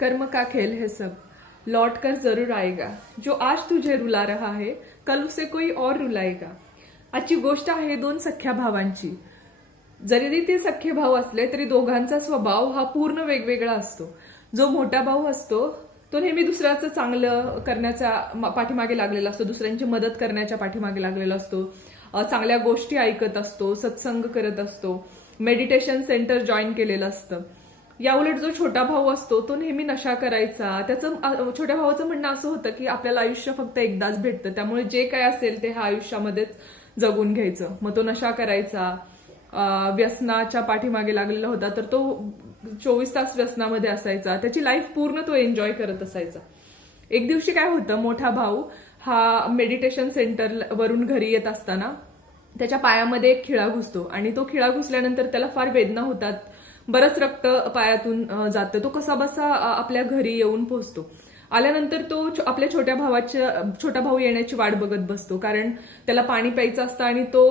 कर्म का खेल है सब, लौट कर जरूर आएगा. जो आज तुझे रुला रहा है कल उसे कोई और रुलाएगा. आजची गोष्ट आहे दोन सख्या भावांची. जरी ते सख्खे भाऊ असले तरी दोघांचा स्वभाव हा पूर्ण वेगवेगळा असतो. जो मोठा भाऊ असतो तो नेहमी दुसऱ्याचं चांगलं करण्याच्या पाठीमागे लागलेला असतो, दुसऱ्यांची मदत करण्याच्या पाठीमागे लागलेला असतो, चांगल्या गोष्टी ऐकत असतो, सत्संग करत असतो, मेडिटेशन सेंटर जॉईन केलेलं असतं. याउलट जो छोटा भाऊ असतो तो नेहमी नशा करायचा. त्याचं छोट्या भावाचं म्हणणं असं होतं की आपल्याला आयुष्य फक्त एकदाच भेटतं, त्यामुळे जे काय असेल ते हा आयुष्यामध्येच जगून घ्यायचं. मग तो नशा करायचा, व्यसनाच्या पाठीमागे लागलेला होता, तर तो 24 तास व्यसनामध्ये असायचा. त्याची लाईफ पूर्ण तो एन्जॉय करत असायचा. एक दिवशी काय होतं, मोठा भाऊ हा मेडिटेशन सेंटर वरून घरी येत असताना त्याच्या पायामध्ये एक खिळा घुसतो आणि तो खिळा घुसल्यानंतर त्याला फार वेदना होतात. बरंच रक्त पायातून जातं. तो कसा बसा आपल्या घरी येऊन पोहोचतो. आल्यानंतर तो आपल्या छोटा भाऊ येण्याची वाट बघत बसतो, कारण त्याला पाणी प्यायचं असतं आणि तो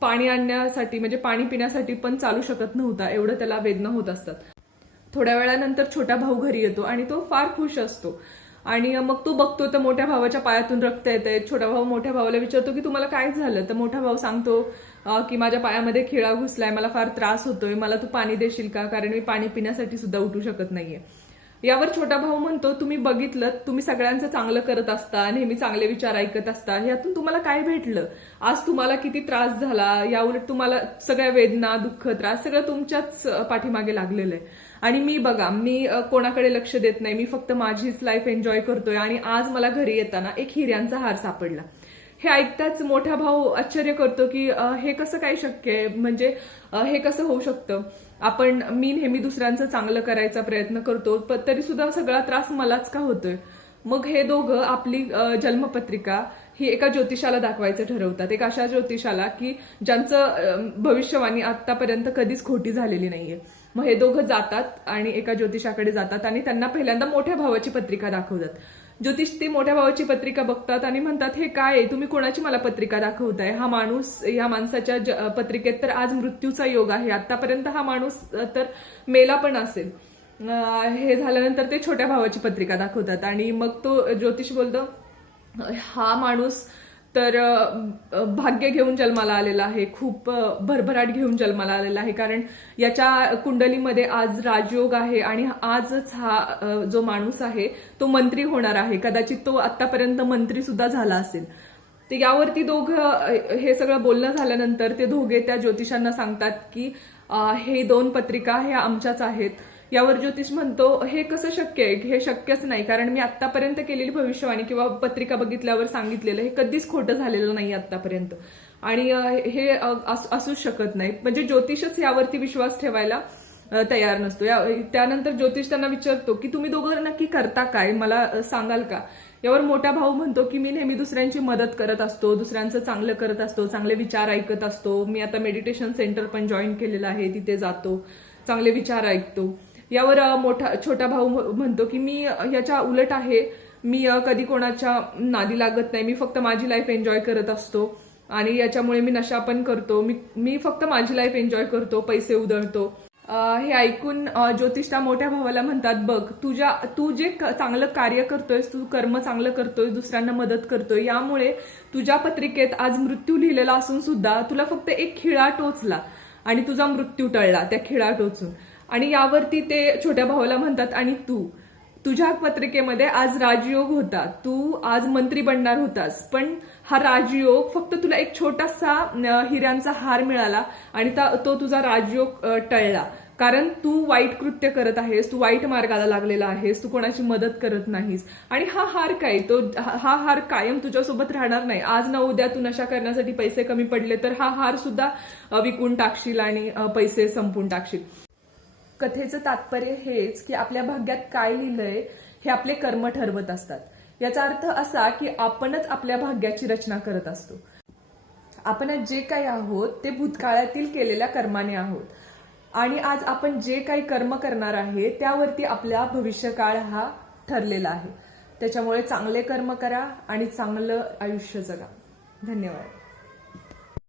पाणी आणण्यासाठी म्हणजे पाणी पिण्यासाठी पण चालू शकत नव्हता, एवढं त्याला वेदना होत असतात. थोड्या वेळानंतर छोटा भाऊ घरी येतो आणि तो फार खुश असतो आणि मग तो बघतो तर मोठ्या भावाच्या पायातून रक्त येतंय. छोटा भाऊ मोठ्या भावाला विचारतो की तुम्हाला काय झालं, तर मोठा भाऊ सांगतो की माझ्या पायामध्ये खिळा घुसलाय, मला फार त्रास होतोय, मला तू पाणी देशील का, कारण मी पाणी पिण्यासाठी सुद्धा उठू शकत नाहीये. यावर छोटा भाऊ म्हणतो तुम्ही बघितलं, तुम्ही सगळ्यांचं चांगलं करत असता, नेहमी चांगले विचार ऐकत असता, यातून तुम्हाला काय भेटलं, आज तुम्हाला किती त्रास झाला, याउलट तुम्हाला सगळ्या वेदना, दुःख, त्रास सगळं तुमच्याच पाठीमागे लागलेलं आहे. आणि मी बघा, मी कोणाकडे लक्ष देत नाही, मी फक्त माझीच लाईफ एन्जॉय करतोय आणि आज मला घरी येताना एक हिऱ्यांचा हार सापडला. हे ऐकताच मोठा भाऊ आश्चर्य करतो की हे कसं काय शक्य आहे, म्हणजे हे कसं होऊ शकतं. मी नेहमी दुसऱ्यांचं चांगलं करायचा प्रयत्न करतो, पण तरी सुद्धा सगळा त्रास मलाच का होतोय. मग हे दोघं आपली जन्मपत्रिका ही एका ज्योतिषाला दाखवायचं ठरवतात. एक अशा ज्योतिषाला की ज्यांचं भविष्यवाणी आतापर्यंत कधीच खोटी झालेली नाहीये. मग हे दोघं जातात आणि एका ज्योतिषाकडे जातात आणि त्यांना पहिल्यांदा मोठ्या भावाची पत्रिका दाखवतात. ज्योतिष ते मोठ्या भावाची पत्रिका बघतात आणि म्हणतात हे काय आहे, तुम्ही कोणाची मला पत्रिका दाखवताय, या माणसाच्या पत्रिकेत तर आज मृत्यूचा योग आहे, आतापर्यंत हा माणूस तर मेला पण असेल. हे झाल्यानंतर ते छोट्या भावाची पत्रिका दाखवतात आणि मग तो ज्योतिष बोलतो हा माणूस तर भाग्य घेऊन जन्माला आलेला आहे, खूप भरभराट घेऊन जन्माला आलेला आहे, कारण याच्या कुंडलीमध्ये आज राजयोग आहे आणि आजच हा जो माणूस आहे तो मंत्री होणार आहे, कदाचित तो आतापर्यंत मंत्री सुद्धा झाला असेल. तर यावरती दोघं हे सगळं बोलणं झाल्यानंतर ते दोघे त्या ज्योतिषांना सांगतात की हे 2 पत्रिका ह्या आमच्याच आहेत. यावर ज्योतिष म्हणतो हे कसं शक्य आहे, हे शक्यच नाही, कारण मी आतापर्यंत केलेली भविष्यवाणी किंवा पत्रिका बघितल्यावर सांगितलेलं हे कधीच खोटं झालेलं नाही आतापर्यंत आणि हे असूच शकत नाही. म्हणजे ज्योतिषच यावरती विश्वास ठेवायला तयार नसतो. त्यानंतर ज्योतिष त्यांना विचारतो की तुम्ही दोघं नक्की करता काय, मला सांगाल का. यावर मोठा भाऊ म्हणतो की मी नेहमी दुसऱ्यांची मदत करत असतो, दुसऱ्यांचं चांगलं करत असतो, चांगले विचार ऐकत असतो, मी आता मेडिटेशन सेंटर पण जॉईन केलेलं आहे, तिथे जातो, चांगले विचार ऐकतो. यावर छोटा भाऊ म्हणतो की मी याच्या उलट आहे, मी कधी कोणाच्या नादी लागत नाही, मी फक्त माझी लाईफ एन्जॉय करत असतो आणि याच्यामुळे मी नशा पण करतो, मी फक्त माझी लाईफ एन्जॉय करतो, पैसे उधळतो. हे ऐकून ज्योतिषा मोठ्या भावाला म्हणतात बघ, तू जे चांगलं कार्य करतोयस, तू कर्म चांगलं करतोय, दुसऱ्यांना मदत करतोय, यामुळे तुझ्या पत्रिकेत आज मृत्यू लिहिलेला असून सुद्धा तुला फक्त एक खिळा टोचला आणि तुझा मृत्यू टळला त्या खिळा टोचून. आणि यावरती ते छोट्या भावाला म्हणतात आणि तुझ्या पत्रिकेमध्ये आज राजयोग होता, तू आज मंत्री बनणार होतास, पण हा राजयोग फक्त तुला एक छोटासा हिऱ्यांचा हार मिळाला आणि तो तुझा राजयोग टळला, कारण तू वाईट कृत्य करत आहेस, तू वाईट मार्गाला लागलेला आहेस, तू कोणाची मदत करत नाहीस. आणि हा हार काय, हा हार कायम तुझ्यासोबत राहणार नाही. आज ना उद्या तू नशा करण्यासाठी पैसे कमी पडले तर हा हार सुद्धा विकून टाकशील आणि पैसे संपून टाकशील. कथेचं तात्पर्य हेच की आपल्या भाग्यात काय लिहिलंय हे आपले कर्म ठरवत असतात. याचा अर्थ असा की आपणच आपल्या भाग्याची रचना करत असतो. आपण जे काही आहोत ते भूतकाळातील केलेल्या कर्माने आहोत आणि आज आपण जे काही कर्म करणार आहे त्यावरती आपला भविष्यकाळ हा ठरलेला आहे. त्याच्यामुळे चांगले कर्म करा आणि चांगलं आयुष्य जगा. धन्यवाद.